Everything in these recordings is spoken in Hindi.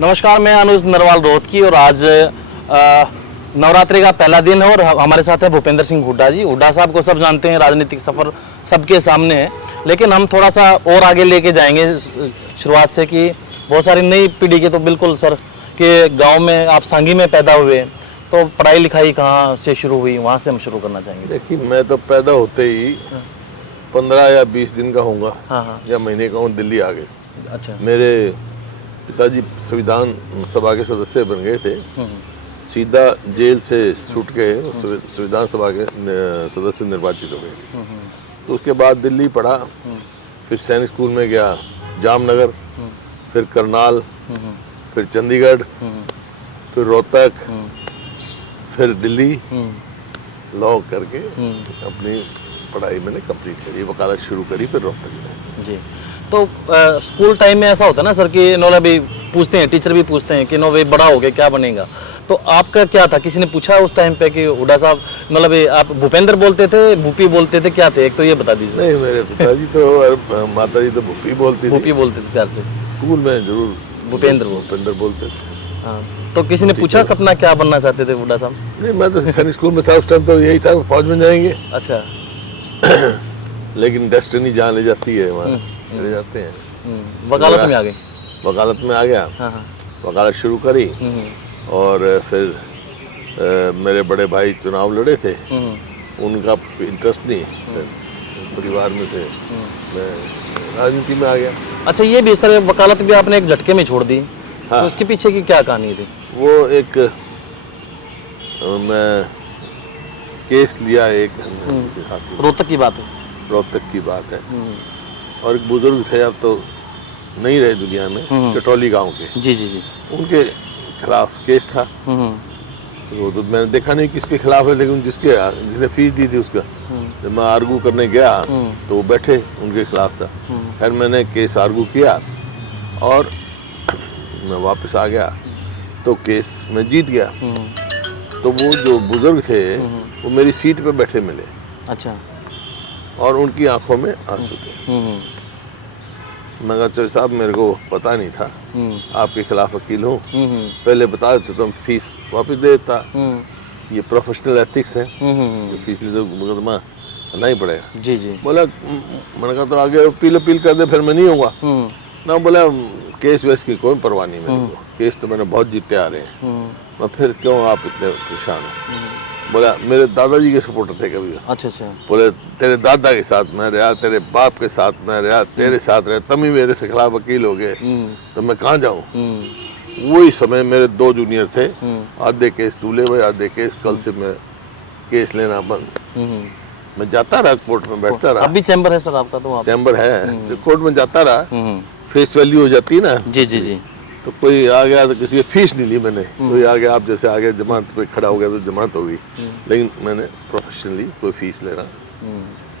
नमस्कार, मैं अनुज नरवाल रोहतकी और आज नवरात्रि का पहला दिन है और हमारे साथ है भूपेंद्र सिंह हुड्डा जी। हुड्डा साहब को सब जानते हैं, राजनीतिक सफ़र सबके सामने है, लेकिन हम थोड़ा सा और आगे लेके जाएंगे शुरुआत से कि बहुत सारी नई पीढ़ी के तो बिल्कुल सर कि गांव में आप सांगी में पैदा हुए, तो पढ़ाई लिखाई कहाँ से शुरू हुई, वहाँ से हम शुरू करना चाहेंगे। देखिए, मैं तो पैदा होते ही 15 या 20 दिन का होऊंगा, हाँ या महीने का हूँ, दिल्ली आ गए। अच्छा। मेरे पिताजी संविधान सभा के सदस्य बन गए थे, सीधा जेल से छूट के संविधान सभा के सदस्य निर्वाचित हो गए। तो उसके बाद दिल्ली पढ़ा, फिर सैनिक स्कूल में गया, जामनगर, फिर करनाल, फिर चंडीगढ़, फिर रोहतक, फिर दिल्ली, लॉ करके अपनी पढ़ाई मैंने कंप्लीट करी, वकालत शुरू करी, फिर रोहतक में। जी, तो स्कूल टाइम में ऐसा होता है ना सर कि नो भाई पूछते हैं, टीचर भी पूछते हैं कि नो भाई बड़ा हो गया क्या बनेगा, तो आपका क्या था? किसी ने पूछा उस टाइम पे कि हुड्डा साहब मतलब आप भूपेंद्र बोलते थे, भूपी बोलते थे, क्या थे? एक तो ये बता दीजिए। नहीं, मेरे पिताजी तो माताजी तो भूपी बोलती थी। भूपी बोलते थे प्यार से। स्कूल में जरूर भूपेंद्र बोलते थे। हाँ, तो किसी ने पूछा सपना क्या बनना चाहते थे हुड्डा साहब? नहीं, मैं तो सैनिक स्कूल में था उस टाइम, तो यही था फौज में जाएंगे। अच्छा। लेकिन डेस्टिनी जहाँ ले जाती है वहाँ चले जाते हैं। वकालत में आ गए। वकालत में आ गया। हाँ। वकालत शुरू करी और फिर मेरे बड़े भाई चुनाव लड़े थे, उनका इंटरेस्ट नहीं, परिवार में थे, मैं राजनीति में आ गया। अच्छा, ये भी सर वकालत भी आपने एक झटके में छोड़ दी। हाँ। तो उसके पीछे की क्या कहानी थी? वो एक मैं केस लिया एक रोहतक की बात है। रोहतक की बात है, और एक बुजुर्ग थे, अब तो नहीं रहे दुनिया में, कटौली गांव के। जी जी जी। उनके खिलाफ केस था। वो तो मैंने देखा नहीं किसके खिलाफ है, लेकिन जिसने फीस दी थी उसका, जब मैं आर्गू करने गया तो वो बैठे उनके खिलाफ था। खैर मैंने केस आर्गू किया और मैं वापस आ गया, तो केस मैं जीत गया। तो वो जो बुजुर्ग थे वो मेरी सीट पे बैठे मिले। अच्छा। और उनकी आंखों में आंसू थे। मैं कहा, चौधरी साहब मेरे को पता नहीं था आपके खिलाफ वकील हूँ, पहले बता देते तो हम फीस वापस दे देता। ये प्रोफेशनल एथिक्स है, तो फीस ले तो मुकदमा करना ही पड़ेगा। जी जी। बोला, मैंने कहा तो आगे अपील कर दे, फिर मैं नहीं होगा ना। बोला, केस वेस की कोई परवाह नहीं मेरे को, केस तो मैंने बहुत जीते आ रहे हैं, मैं फिर क्यों आप इतने परेशान हैं? बोला, मेरे दादाजी के सपोर्टर थे कभी। अच्छा अच्छा। बोले, तेरे दादा के साथ मैं रहा, तेरे बाप के साथ मैं रहा, तेरे साथ रहा, तुम ही मेरे से खिलाफ वकील हो गए, तो मैं कहाँ जाऊँ? वही समय मेरे 2 जूनियर थे, आधे केस दूल्हे हुए, आधे केस, कल से मैं केस लेना बंद। मैं जाता रहा कोर्ट में, बैठता रहा। अभी चैम्बर है सर आपका? तो चैम्बर है, तो कोर्ट में जाता रहा, फेस वैल्यू हो जाती है ना। जी जी जी। तो कोई आ गया तो किसी की फीस नहीं ली मैंने, कोई आ गया, आप जैसे आ गया जमानत पे खड़ा हो गया तो जमानत हो गई, लेकिन मैंने प्रोफेशनली कोई फीस लेना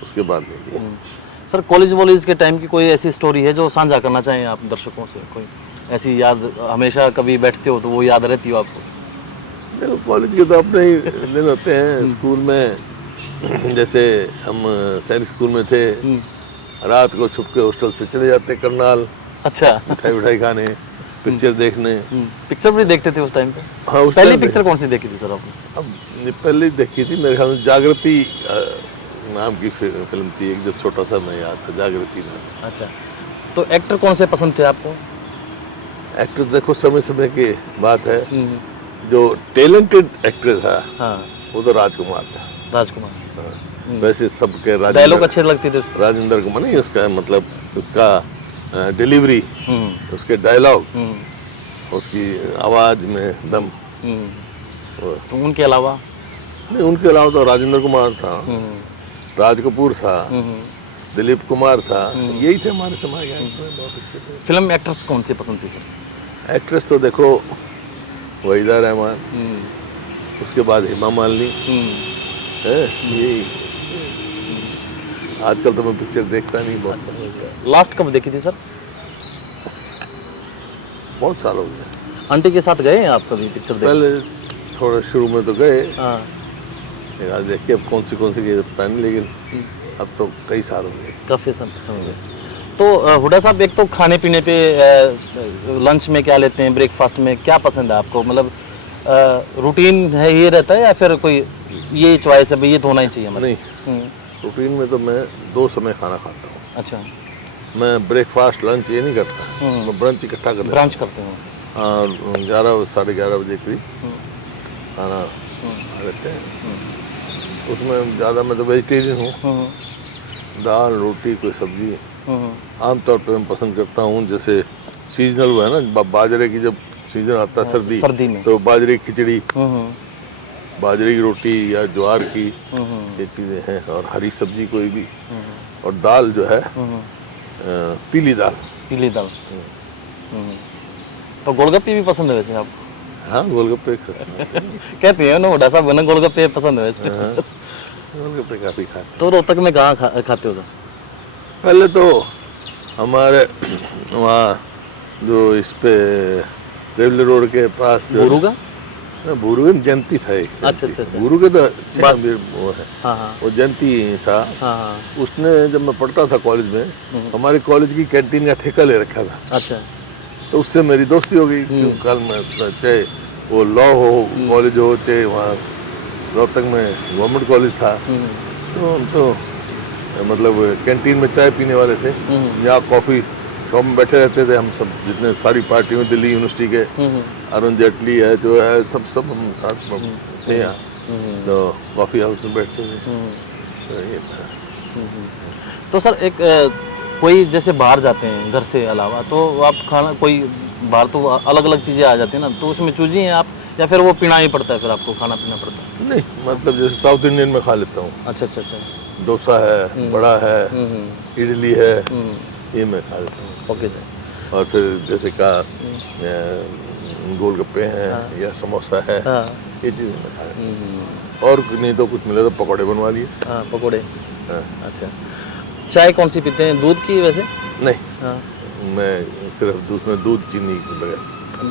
उसके बाद नहीं ली। सर कॉलेज के टाइम की कोई ऐसी स्टोरी है जो साझा करना चाहें आप दर्शकों से? कोई ऐसी याद हमेशा कभी बैठते हो तो वो याद रहती हो आपको? देखो, कॉलेज के तो अपने ही दिन होते हैं। स्कूल में जैसे हम सैनिक स्कूल में थे, रात को छुप के हॉस्टल से चले जाते करनाल। अच्छा। मिठाई खाने, पिक्चर देखने। पिक्चर भी देखते थे उस टाइम पे? हाँ, उस पहली पिक्चर कौन सी देखी थी सर आपने? अब पहले देखी थी मेरे ख्याल में जागृति नाम की फिल्म थी, एक जो छोटा सा मैं याद था, जागृति नाम। अच्छा, तो एक्टर कौन से पसंद थे आपको? एक्टर देखो, समय समय की बात है, जो टैलेंटेड एक्टर था, हाँ, वो तो राजकुमार था। राजकुमार। हाँ। वैसे सबके डायलॉग अच्छे लगते थे उसके? राजेंद्र कुमार नहीं, उसका मतलब उसका डिलीवरी, उसके डायलॉग, उसकी आवाज में दम। तो उनके अलावा? नहीं, उनके अलावा तो राजेंद्र कुमार था, राज कपूर था, दिलीप कुमार था, यही थे हमारे समाज में बहुत अच्छे थे। फिल्म एक्ट्रेस कौन से पसंद थी सर? एक्ट्रेस तो देखो वहीदा रहमान, उसके बाद हेमा मालिनी है, यही। आजकल तो मैं पिक्चर देखता नहीं बहुत। लास्ट कब देखी थी सर? बहुत साल हो गए। आंटी के साथ गए हैं आप कभी पिक्चर देखने? पहले थोड़ा शुरू में तो गए, देखिए अब कौन सी गई पता नहीं, लेकिन अब तो कई साल हो गए। काफ़ी समय गए। तो हुड्डा साहब, एक तो खाने पीने पे लंच में क्या लेते हैं, ब्रेकफास्ट में क्या पसंद है आपको? मतलब रूटीन है ये रहता है या फिर कोई ये चॉइस है भाई ये तो होना ही चाहिए हमारा? नहीं, रूटीन में तो मैं 2 समय खाना खाता हूँ। अच्छा, मैं ब्रेकफास्ट लंच ये नहीं करता, मैं ब्रंच इकट्ठा कर लेता ब्रांच करते हो? हूँ। 11 साढ़े 11 बजे करीब खाना खा लेते हैं। उसमें ज़्यादा मैं तो वेजिटेरियन हूँ, दाल रोटी कोई सब्जी आमतौर पर मैं पसंद करता हूँ। जैसे सीजनल हुआ है ना, बाजरे की जब सीजन आता है सर्दी में। तो बाजरे की खिचड़ी, बाजरे की रोटी या ज्वार की, ये चीज़ें हैं। और हरी सब्जी कोई भी, और दाल जो है पीली दाल। पीली दाल। तो गोलगप्पे भी पसंद है वैसे आप? हाँ, गोलगप्पे कहते हैं ना हुड्डा साहब ना, गोलगप्पे पसंद है वैसे। गोलगप्पे काफ़ी खाते। तो रोहतक में कहाँ खाते हो सर? पहले तो हमारे वहाँ जो इस पे रेलवे रोड के पास गुरु का? बुरु जयंती था एक। अच्छा अच्छा अच्छा। गुरु के तो अच्छे वो है, हाँ हाँ वो जयंती था। हाँ हाँ। उसने जब मैं पढ़ता था कॉलेज में, हमारे कॉलेज की कैंटीन का ठेका ले रखा था। अच्छा। तो उससे मेरी दोस्ती हो गई। क्यों कल मैं चाहे वो लॉ हो कॉलेज हो, चाहे वहाँ रोहतक में गवर्नमेंट कॉलेज था, तो हम तो मतलब कैंटीन में चाय पीने वाले थे, या कॉफ़ी शॉप में बैठे रहते थे हम सब। जितने सारी पार्टियों, दिल्ली यूनिवर्सिटी के अरुण जेटली है जो है, सब हम साथ में थे यहाँ, तो कॉफ़ी हाउस में बैठते थे। तो ये था। तो सर एक कोई जैसे बाहर जाते हैं घर से अलावा, तो आप खाना कोई बाहर तो अलग अलग चीज़ें आ जाती हैं ना, तो उसमें चूजी हैं आप या फिर वो पीना ही पड़ता है, फिर आपको खाना पीना पड़ता है? नहीं, मतलब जैसे साउथ इंडियन में खा लेता हूँ। अच्छा अच्छा अच्छा। डोसा है, बड़ा है, इडली है, ये मैं खा लेता हूँ। Okay sir. और फिर जैसे का गोलगप्पे हैं या समोसा है, ये चीज़ मैं खा लेता हूँ। और नहीं तो कुछ मिले तो पकौड़े बनवा लिए। हाँ, पकौड़े। हाँ। अच्छा, चाय कौन सी पीते हैं, दूध की वैसे? नहीं, हाँ, मैं सिर्फ दूध में दूध चीनी के बगैर,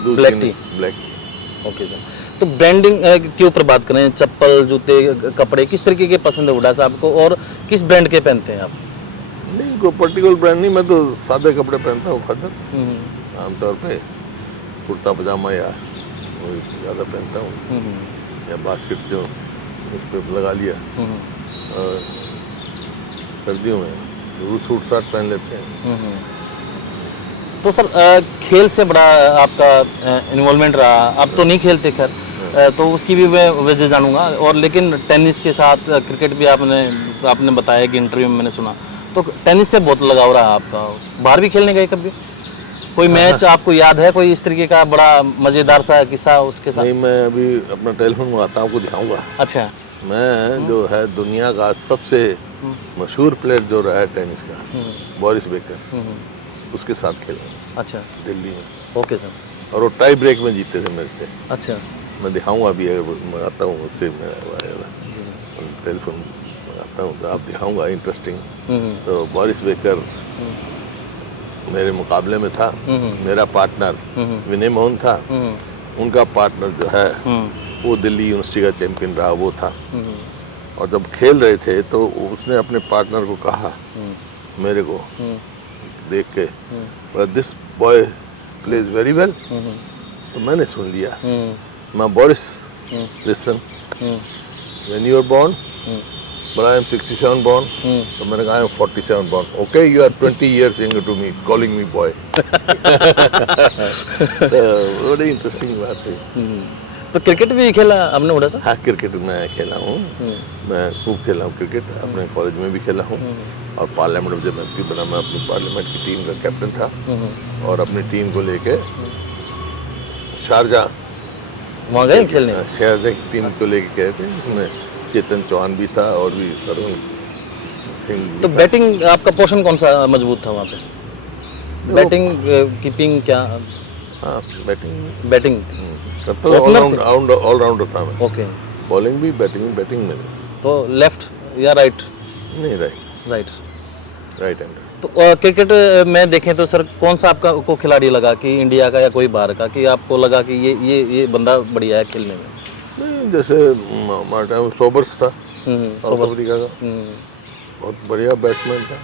दूध ब्लैक चीनी, T. Black T. Okay sir. तो ब्रांडिंग के ऊपर बात करें, चप्पल जूते कपड़े किस तरीके के पसंद है हुड्डा साहब को, और किस ब्रांड के पहनते हैं आप? नहीं, कोई पर्टिकुलर ब्रांड नहीं, मैं तो सादे कपड़े पहनता हूँ खदर, आमतौर पे कुर्ता पजामा या वही ज़्यादा पहनता हूँ, या बास्केट जो उस पर लगा लिया। और सर्दियों में वो सूट साट पहन लेते हैं। तो सर खेल से बड़ा आपका इन्वॉल्वमेंट रहा, अब तो नहीं खेलते खैर, तो उसकी भी मैं वजह जानूंगा। और लेकिन टेनिस के साथ क्रिकेट भी आपने बताया कि इंटरव्यू में मैंने सुना, तो टेनिस से बहुत लगाव रहा आपका। बाहर भी खेलने गए कभी? कोई मैच आपको याद है, कोई इस तरीके का बड़ा मज़ेदार सा किस्सा उसके साथ? नहीं, मैं अभी अपना टेलीफोन मंगाता हूँ, आपको दिखाऊंगा। अच्छा। मैं जो है दुनिया का सबसे मशहूर प्लेयर जो रहा है टेनिस का, बोरिस बेकर, उसके साथ खेला। अच्छा। दिल्ली में। Okay sir. और वो टाई ब्रेक में जीते थे मेरे से। अच्छा। मैं दिखाऊंगा अभी, अगर मैं आता हूँ उससे, मैं टेलीफोन आता हूँ तो आप दिखाऊंगा, इंटरेस्टिंग। तो बोरिस बेकर मेरे मुकाबले में था। मेरा पार्टनर विनय मोहन था, उनका पार्टनर जो है वो दिल्ली यूनिवर्सिटी का चैंपियन रहा, वो था। और जब खेल रहे थे तो उसने अपने पार्टनर को कहा, मेरे को देख के, this boy plays very well. तो मैंने सुन लिया, मैं Boris listen, when you are born, but I am 67 born, तो मैंने कहा I am 47 born. Okay, you are 20 years younger to me, calling me boy. तो बड़ी इंटरेस्टिंग बात है। तो क्रिकेट भी खेला आपने हुड्डा साहब? हाँ, क्रिकेट मैं खेला हूँ, मैं खूब खेला हूँ क्रिकेट, अपने कॉलेज में भी खेला हूँ। और पार्लियामेंट में जब MP बना, मैं अपनी पार्लियामेंट की टीम का कैप्टन था, और अपनी टीम को लेके शारजा वहाँ गए खेलने? शारजा की टीम को लेके गए थे, जिसमें चेतन चौहान भी था और भी सरवन सिंह। तो बैटिंग आपका पोर्शन कौन सा मजबूत था वहाँ पे? बैटिंग कीपिंग क्या? हाँ, बैटिंग तब तो ऑलराउंडर था मैं। ओके। बॉलिंग भी, बैटिंग में। तो लेफ्ट या राइट? नहीं, राइट हैंडर। तो क्रिकेट में देखें तो सर कौन सा आपका को खिलाड़ी लगा कि इंडिया का या कोई बाहर का, कि आपको लगा कि ये बंदा बढ़िया है खेलने में? नहीं, जैसे हमारा टाइम सोबर्स था, साउथ अफ्रीका का, बहुत बढ़िया बैट्समैन था।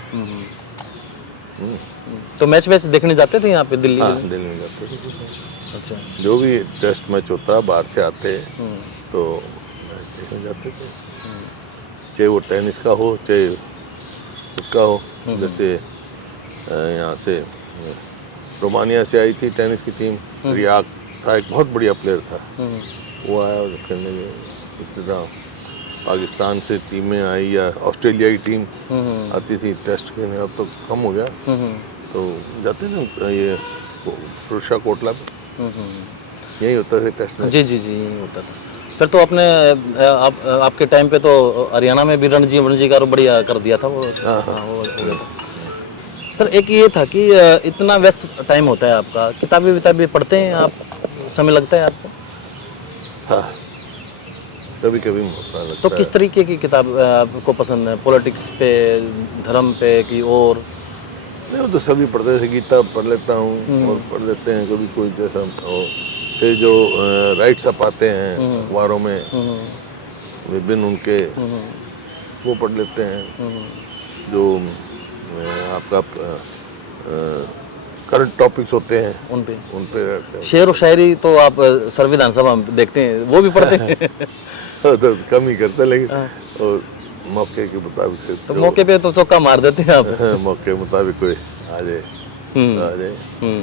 तो मैच वैच देखने जाते थे यहाँ पे दिल्ली हाँ में? दिल्ली में जाते थे। अच्छा। जो भी टेस्ट मैच होता है बाहर से आते तो मैच देखने जाते थे, चाहे वो टेनिस का हो चाहे उसका हो। जैसे यहाँ से रोमानिया से आई थी टेनिस की टीम, रियाक था, एक बहुत बढ़िया प्लेयर था, वो आया और खेलने गए। इसी तरह पाकिस्तान से टीमें आई या ऑस्ट्रेलिया की टीम आती थी टेस्ट खेलने, अब तो कम हो गया, तो जाते ना ये पुरुषा कोटला पे यही होता था टेस्ट मैच। जी जी जी, यही होता था। फिर तो अपने आपके टाइम पे तो हरियाणा में भी रणजी का बढ़िया कर दिया था वो। हाँ, वो हो गया था। सर एक ये था कि इतना व्यस्त टाइम होता है आपका, किताबें विताबें पढ़ते हैं आप, समय लगता है आपको? हाँ कभी कभी मौका लगता तो है। किस तरीके की किताब आपको पसंद है? पॉलिटिक्स पे, धर्म पे कि और? नहीं वो तो सभी पढ़ते थे, गीता पढ़ लेता हूँ और पढ़ लेते हैं कभी कोई जैसा हो। फिर जो राइट्स अप आते हैं अखबारों में विभिन्न उनके, वो पढ़ लेते हैं। जो आपका करंट टॉपिक्स होते हैं उन पे उन पे रहते हैं। शेर व शायरी तो आप संविधान सभा में देखते हैं, वो भी पढ़ते हैं? तो कम ही करते हैं, लेकिन और मौके के मुताबिक तो मौके पे तो चौका मार देते हैं आप? मौके के मुताबिक कोई आ जाए तो आ जाए।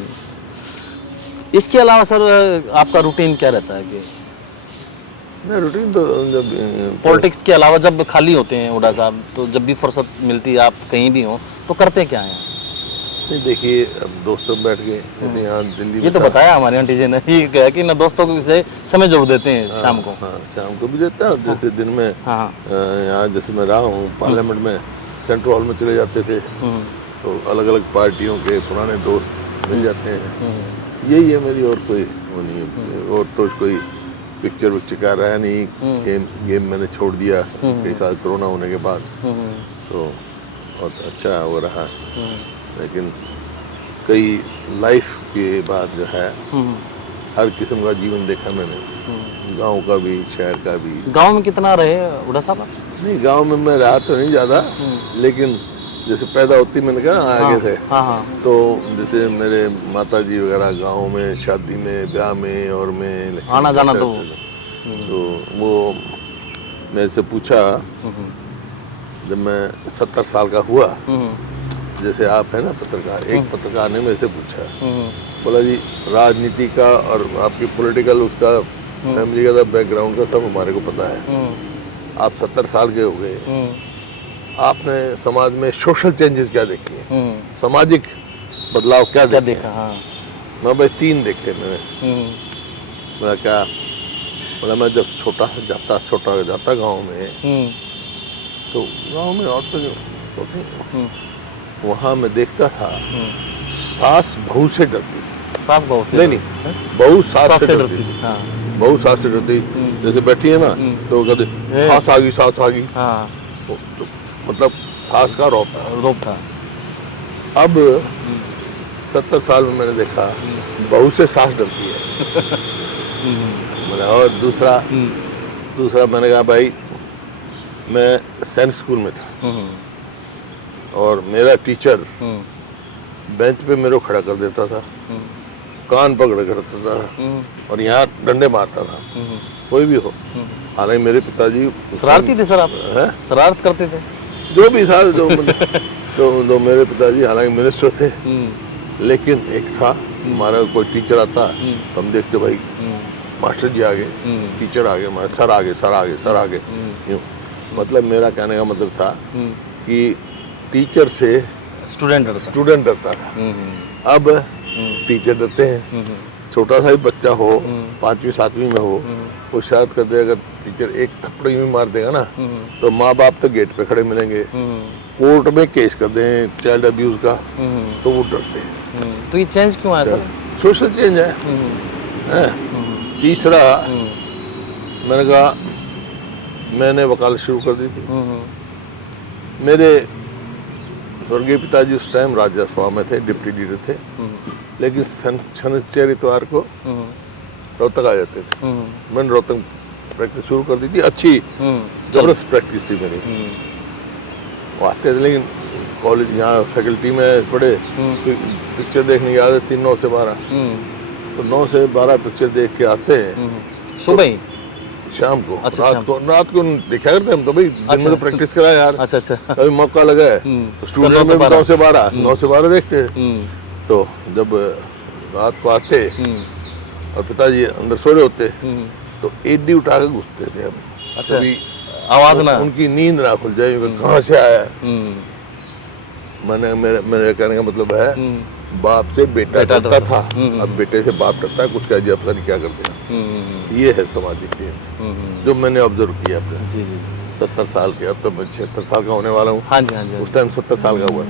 इसके अलावा सर आपका रूटीन क्या रहता है कि मैं रूटीन तो जब पॉलिटिक्स के अलावा जब खाली होते हैं हुड्डा साहब, तो जब भी फुर्सत मिलती है आप कहीं भी हो तो करते क्या हैं? नहीं देखिए, अब दोस्तों में बैठ गए, जैसे यहाँ दिल्ली ये में तो था। बताया हमारे आंटी जी ने, ये कहा कि ना दोस्तों से समय जोड़ देते हैं शाम को। हाँ शाम को भी देता है, जैसे दिन में हाँ यहाँ जैसे मैं रहा हूँ पार्लियामेंट में, सेंट्रल हॉल में चले जाते थे, तो अलग अलग पार्टियों के पुराने दोस्त मिल जाते हैं। यही है मेरी, और कोई वो नहीं है। और तो कोई पिक्चर विक्चर का रहा नहीं, गेम मैंने छोड़ दिया कई साल कोरोना होने के बाद, तो बहुत अच्छा वो रहा। लेकिन कई लाइफ के बाद जो है हर किस्म का जीवन देखा मैंने, गांव का भी शहर का भी। गांव में कितना रहे हुड्डा साहब आप? नहीं गांव में मैं रहा तो नहीं ज़्यादा, लेकिन जैसे पैदा होती मैंने कहा आगे थे, हाँ हाँ तो जैसे मेरे माता जी वगैरह गांव में शादी में ब्याह में और में आना जाना तो वो मेरे से पूछा जब मैं 70 साल का हुआ, जैसे आप है ना पत्रकार, एक पत्रकार ने मेरे से पूछा, बोला जी राजनीति का और आपकी पॉलिटिकल उसका फैमिली का बैकग्राउंड का सब हमारे को पता है, आप 70 साल के हो गए, आपने समाज में सोशल चेंजेस क्या देखे हैं, सामाजिक बदलाव क्या देखा? हाँ मैं भाई 3 देखे मैंने। बोला क्या? बोला मैं जब छोटा जाता गांव में, तो गांव में औरतें जो होती वहाँ मैं देखता था सास बहू से डरती थी। सास बहू से? नहीं बहू सास से डरती थी। हाँ बहू सास से डरती, जैसे बैठी है ना तो कहते सास आ गई। हाँ तो मतलब सास का रौब था। अब 70 साल में मैंने देखा बहू से सास डरती है। मैंने और दूसरा मैंने कहा भाई मैं सैनिक स्कूल में था और मेरा टीचर बेंच पे मेरे को खड़ा कर देता था, कान पकड़ करता था और यहाँ डंडे मारता था, कोई भी हो। हालांकि मेरे पिताजी शरारती थे सर आप? हैं? शरारत करते थे? जो भी था, जो मेरे पिताजी हालांकि मिनिस्टर थे, लेकिन एक था हमारा कोई टीचर आता तो हम देखते भाई मास्टर जी आ गए, टीचर आ गए, हमारे सर आ गए यूँ। मतलब मेरा कहने का मतलब था कि टीचर से स्टूडेंट डरता था। अब टीचर डरते हैं। छोटा सा ही बच्चा हो, 5वीं 7वीं में हो, वो शायद कर दे, अगर टीचर एक थप्पड़ भी मार देगा ना तो माँ बाप तो गेट पे खड़े मिलेंगे, कोर्ट में केस कर दें चाइल्ड अब्यूज का, तो वो डरते हैं। तो ये चेंज क्यों आया सर? सोशल चेंज है। तीसरा मैंने कहा मैंने वकालत शुरू कर दी थी। मेरे स्वर्गीय पिताजी उस टाइम राज्यसभा में थे, डिप्टी लीडर थे, लेकिन शनिचर इतवार को रोहतक आ जाते थे। मैंने रोहतक प्रैक्टिस शुरू कर दी थी, अच्छी जबरदस्त प्रैक्टिस थी मेरी। वो आते थे, लेकिन कॉलेज यहाँ फैकल्टी में पढ़े, पिक्चर देखने की आदत थी 9 से 12। तो 9 से 12 पिक्चर देख के आते हैं सुबह ही? शाम को। अच्छा, रात को देखा करते हम तो भाई, दिन में तो प्रैक्टिस करा यार। अच्छा अच्छा। कभी मौका लगा है तो स्टूडियो में भी 9 से 12 देखते हैं। तो जब रात को आते और पिताजी अंदर सो रहे होते तो एडी उठा के घुसते थे हम। अच्छा, कभी आवाज ना, उनकी नींद ना खुल जाए, कहाँ से आया है। मेरे कहने का मतलब है बाप से बेटा डरता था, अब बेटे से बाप डरता है, कुछ कह दिया पता नहीं क्या कर दिया। ये है सामाजिक चेंज जो मैंने ऑब्जर्व किया अपने। जी जी। 70 साल के, अब तो मैं 76 साल का होने वाला हूँ। हाँ जी हाँ जी। उस टाइम 70 साल का हुआ।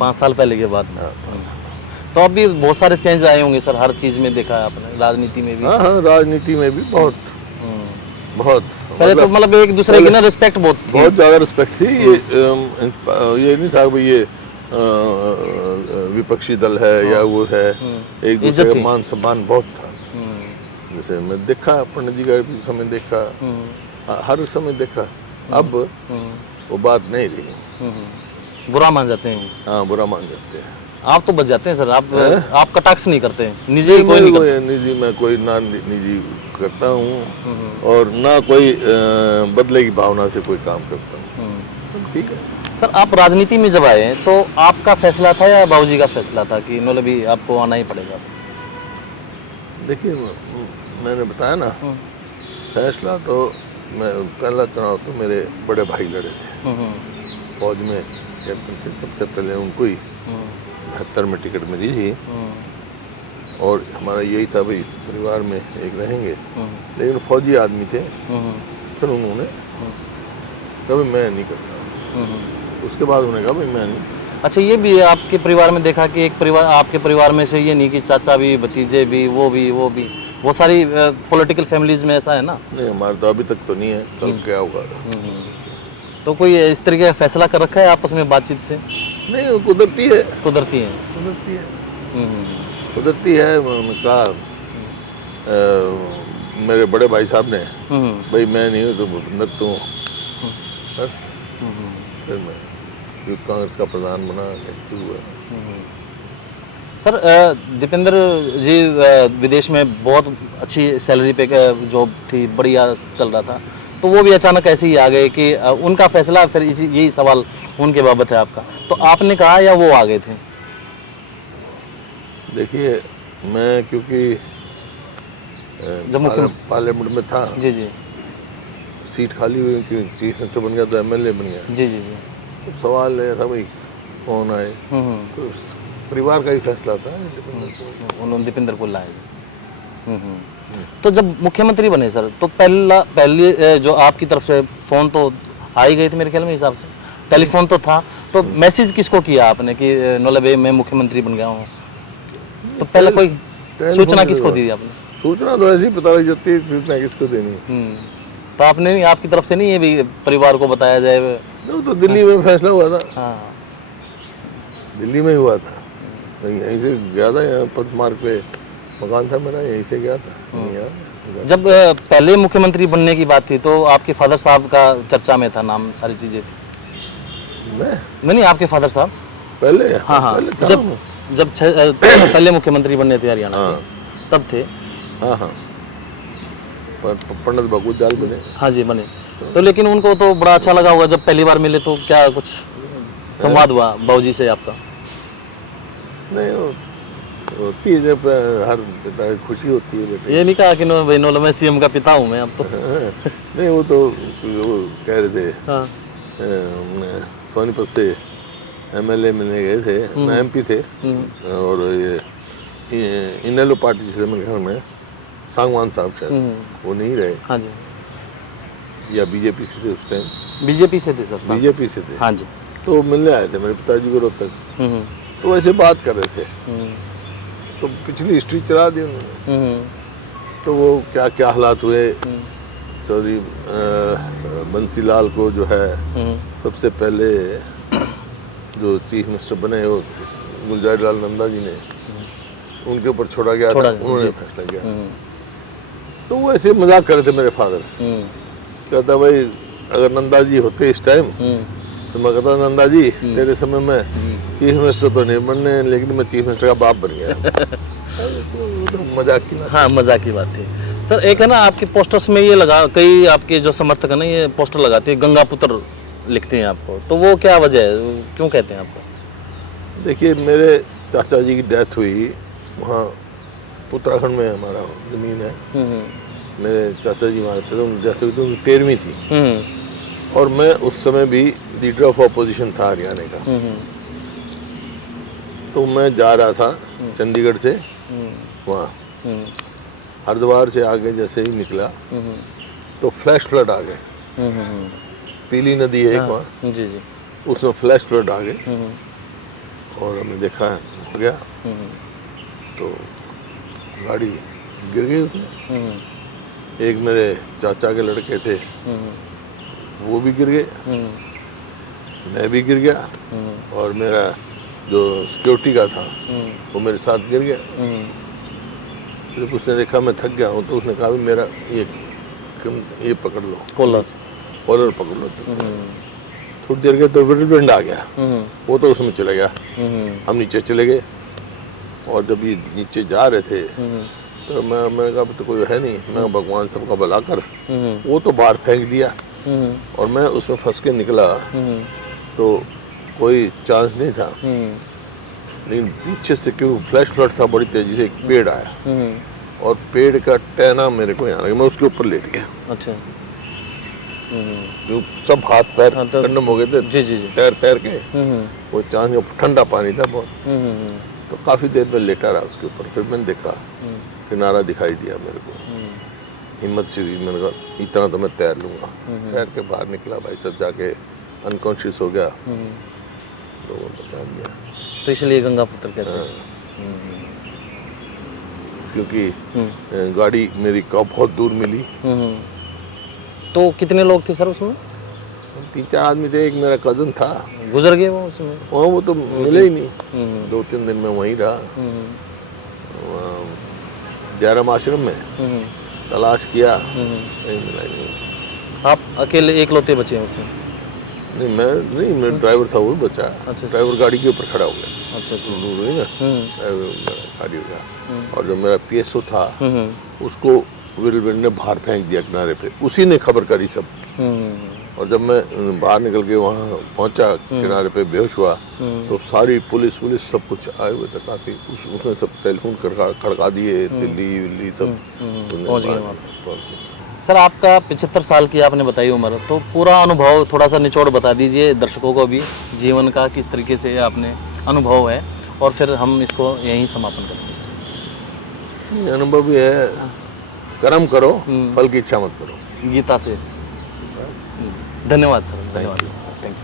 5 साल पहले के बाद। हाँ। तो अब भी बहुत सारे चेंज आए होंगे सर, हर चीज़ में देखा है आपने, राजनीति में भी। हाँ हाँ, राजनीति में भी बहुत बहुत। पहले तो मतलब एक दूसरे की ना रिस्पेक्ट बहुत ज़्यादा रिस्पेक्ट थी। ये नहीं था भाई ये विपक्षी दल है या वो है, एक दूसरे का मान सम्मान बहुत था। जैसे मैं देखा पंडित जी का समय देखा, हर समय देखा। अब वो बात नहीं रही, बुरा मान जाते हैं। हाँ, बुरा मान जाते हैं। आप तो बच जाते हैं सर, आप कटाक्ष नहीं करते हैं, निजी कोई नहीं करता। निजी मैं कोई ना निजी करता हूँ और ना कोई बदले की भावना से कोई काम करता हूँ। ठीक है सर। आप राजनीति में जब आए तो आपका फैसला था या बाबूजी का फैसला था कि मतलब भी आपको आना ही पड़ेगा? देखिए, मैंने बताया ना, फैसला तो मैं पहला चुनाव तो मेरे बड़े भाई लड़े थे, फौज में कैप्टन थे, सबसे पहले उनको ही 72 में टिकट मिली थी। और हमारा यही था भाई परिवार में एक रहेंगे, लेकिन फौजी आदमी थे। फिर उन्होंने कभी मैं नहीं करता, उसके बाद उन्होंने कहा भाई मैं नहीं। अच्छा, ये भी आपके परिवार में देखा कि एक परिवार, आपके परिवार में से ये नहीं कि चाचा भी, भतीजे भी, वो भी बहुत सारी पॉलिटिकल फैमिलीज में ऐसा है ना? नहीं, हमारे तो अभी तक तो नहीं है, कल क्या होगा। तो कोई इस तरीके का फैसला कर रखा है आपस में बातचीत से? नहीं, कुदरती है। कुदरती है। कुदरती है। उन्होंने कहा मेरे बड़े भाई साहब ने, भाई मैं नहीं हूँ तो भूपेंद्र तू। फिर मैं कांग्रेस का प्रधान बना, हुआ। सर, दीपेंद्र जी विदेश में बहुत अच्छी सैलरी पे जॉब थी, बढ़िया चल रहा था, तो वो भी अचानक ऐसे ही आ गए कि उनका फैसला, फिर इसी यही सवाल उनके बाबत है आपका, तो आपने कहा या वो आ गए थे? देखिए, मैं क्योंकि जब पार्लियामेंट में था, जी जी, सीट खाली हुई, चीफ मिनिस्टर बन गया तो एमएलए बन गया। जी जी जी। तो सवाल ये था भाई कौन आए, तो परिवार का ही फैसला था, उन्होंने दीपेंद्र को लाए। तो जब मुख्यमंत्री बने सर, तो पहले जो आपकी तरफ से फ़ोन तो आ ही गए थे मेरे ख्याल में, हिसाब से टेलीफोन तो था, तो मैसेज किसको किया आपने कि नौलब मैं मुख्यमंत्री बन गया हूँ? तो पहले कोई सूचना किसको दी आपने? सूचना तो ऐसी पता लग जाती है, सूचना किसको देनी। तो आपने नहीं, आपकी तरफ से नहीं है भी परिवार को बताया जाए? नहीं, तो दिल्ली में फैसला हुआ था। हाँ, दिल्ली में हुआ था, यहीं से गया था, यहाँ पथ मार्ग पे मकान था मेरा, यहीं से गया था। जब पहले मुख्यमंत्री बनने की बात थी तो आपके फादर साहब का चर्चा में था, नाम, सारी चीज़ें थी। मैं नहीं, आपके फादर साहब पहले, हाँ हाँ, पहले जब पहले मुख्यमंत्री बनने थे हरियाणा के, तब थे। हाँ हाँ, पंडित भगवत दाल बने। हाँ जी, बने। तो लेकिन उनको तो बड़ा अच्छा लगा होगा जब पहली बार मिले, तो क्या कुछ संवाद हुआ बाबूजी से आपका? नहीं, होती है जब हर पिता की खुशी होती है बेटे। ये नहीं कहा कि नो भाई नौला मैं सीएम का पिता हूँ मैं अब तो? नहीं, वो तो वो कह रहे थे। हाँ, सोनीपत से एमएलए मिलने गए थे, मैं एमपी थे, और ये इनेलो पार्टी से मेरे घर में सांगवान साहब शायद वो नहीं रहे। हाँ जी। या बीजेपी से थे उस टाइम? बीजेपी से थे सर। बीजेपी से थे। हाँ जी। तो मिलने आए थे मेरे पिताजी को रोहतक, तो वैसे बात कर रहे थे, तो पिछली हिस्ट्री चला दी उन्होंने। तो वो क्या क्या हालात हुए, चौधरी बंसीलाल को जो है सबसे पहले जो चीफ मिनिस्टर बने वो गुलजार लाल नंदा जी ने, उनके ऊपर छोड़ा गया था, उन्होंने फैसला किया। तो वो ऐसे मजाक कर रहे थे मेरे फादर, कहता भाई अगर नंदा जी होते इस टाइम तो मैं कहता नंदा जी तेरे समय में चीफ मिनिस्टर तो नहीं बनने, लेकिन मैं चीफ मिनिस्टर का बाप बन गया। वो तो मजाक की बात। हाँ, मजाक की बात थी। सर एक है ना आपकी पोस्टर्स में ये लगा, कई आपके जो समर्थक है ना ये पोस्टर लगाते हैं गंगा पुत्र लिखते हैं आपको, तो वो क्या वजह है, क्यों कहते हैं आपको? देखिए मेरे चाचा जी की डेथ हुई वहाँ उत्तराखंड में, हमारा ज़मीन है। मेरे चाचा जी वहाँ थे, तो उनकी डेथ हुई तो उनकी 13वीं थी और मैं उस समय भी लीडर ऑफ अपोजिशन था हरियाणा का। तो मैं जा रहा था चंडीगढ़ से वहाँ, हरिद्वार से आगे जैसे ही निकला तो फ्लैश फ्लड आ गए। पीली नदी है एक वहाँ, जी जी। उसमें फ्लैश फ्लड आ गए और हमने देखा हो गया तो गाड़ी गिर गई उसमें। एक मेरे चाचा के लड़के थे वो भी गिर गए, मैं भी गिर गया और मेरा जो सिक्योरिटी का था वो मेरे साथ गिर गया। जब उसने देखा मैं थक गया हूँ तो उसने कहा भी मेरा ये पकड़ लो, कॉलर पकड़ लो। थोड़ी देर के तो विंड आ गया, वो तो उसमें चला गया। हम नीचे चले गए और जब ये नीचे जा रहे थे तो मैंने कहा तो कोई है नहीं, मैं भगवान सबका भला कर, वो तो बाहर फेंक दिया और मैं उसमें फंस के निकला तो कोई चांस नहीं था। लेकिन पीछे से क्यों फ्लैश फ्लड था, बड़ी तेजी से एक पेड़ आया और पेड़ का टहना मेरे को यहाँ लगा, मैं उसके ऊपर लेट गया। अच्छा। जो सब हाथ पैर हाँ, तो- कंडम हो गए थे, जी जी जी। तैर के वो चांस, ठंडा पानी था बहुत। तो काफ़ी देर में लेटा रहा उसके ऊपर। फिर मैंने देखा किनारा दिखाई दिया मेरे को, हिम्मत से हुई, मैंने कहा इतना तो मैं तैर लूँगा। तैर के बाहर निकला, भाई सब जाके अनकॉन्शियस हो गया तो वो बचा दिया। तो इसलिए गंगा पुत्र कहते हैं। क्योंकि गाड़ी मेरी का बहुत दूर मिली। तो कितने लोग थे सर उसमें? 3-4 आदमी थे, एक मेरा कज़न था, गुजर गए वो उसमें? वो तो मिले ही नहीं। 2-3 दिन में वहीं रहा, जयराम आश्रम में तलाश किया, नहीं मिला ही नहीं। आप अकेले एकलौते बचे हैं उसमें? नहीं, मैं ड्राइवर था, वो बचा। अच्छा। ड्राइवर गाड़ी के ऊपर खड़ा हो गया। अच्छा अच्छा। दूर हुई ना, गाड़ी हो गया। और जो मेरा PSO था उसको व्हिरलविंड ने बाहर फेंक दिया किनारे पे, उसी ने खबर करी सब। और जब मैं बाहर निकल के वहाँ पहुँचा किनारे पे बेहोश हुआ तो सारी पुलिस सब कुछ आए हुए थे काफ़ी, उसने सब टेलीफोन खड़का दिए, दिल्ली सब पहुँच गए वहाँ पे। सर आपका 75 साल की आपने बताई उम्र, तो पूरा अनुभव थोड़ा सा निचोड़ बता दीजिए दर्शकों को भी, जीवन का किस तरीके से आपने अनुभव है, और फिर हम इसको यहीं समापन करेंगे सर। अनुभव भी है, कर्म करो, फल की इच्छा मत करो। गीता से। धन्यवाद सर, धन्यवाद सर।